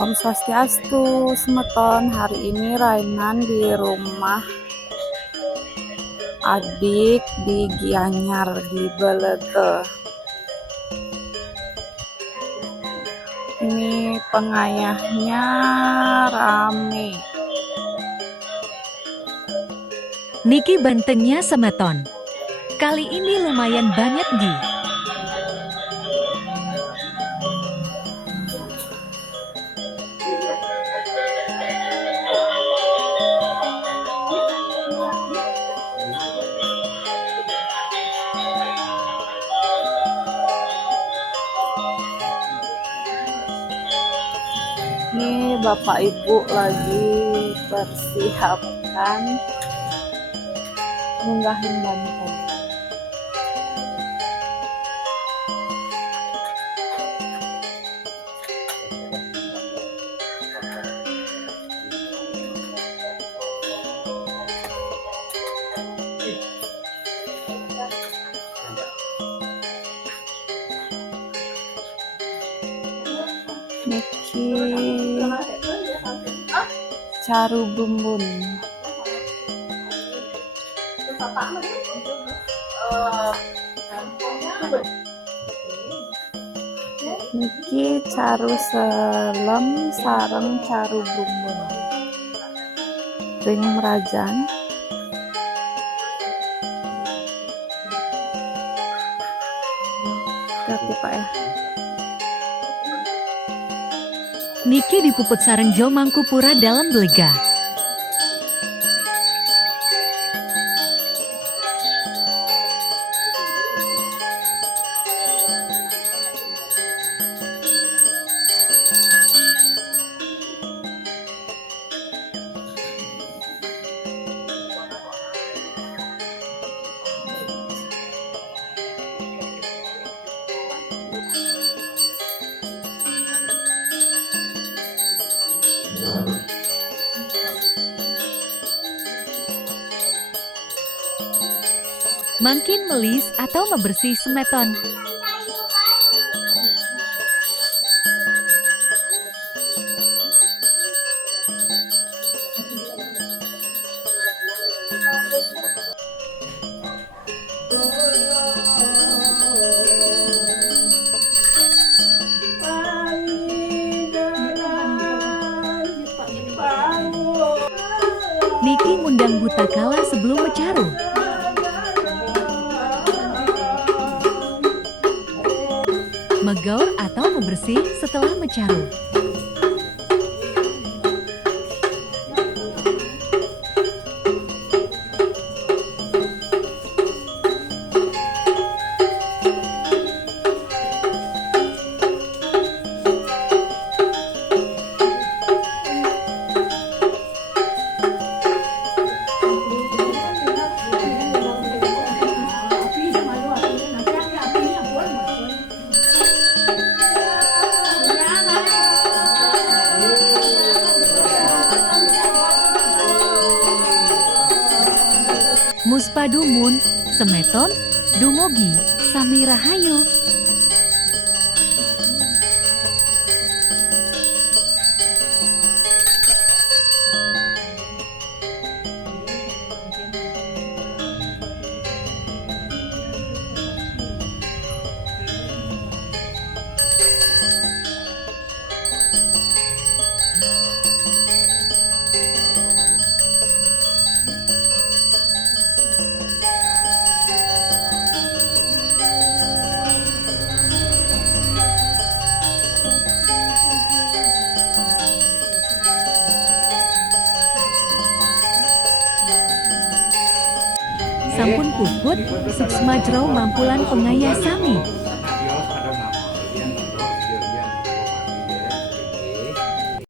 Om Swastiastu, semeton. Hari ini Rainan di rumah adik di Gianyar di Belete. Ini pengayahnya rame. Niki bantengnya semeton. Kali ini lumayan banyak Gi. Ini Bapak Ibu lagi persiapkan munggahin banteng. Niki Caru Bumbun. Niki Caru Selem sareng Caru Bumbun. Ring Merajan. Hati Pak ya. Niki dipuput sareng Jo Mangkupura dalam belega. Makin melis atau membersih semeton. Niki ngundang buta kala sebelum mecaru. Megaur atau membersih setelah mecaru. Muspadu mun, semeton, dumugi, sami rahayu. Sampun puput, suksmajrau mampulan pengaya sami.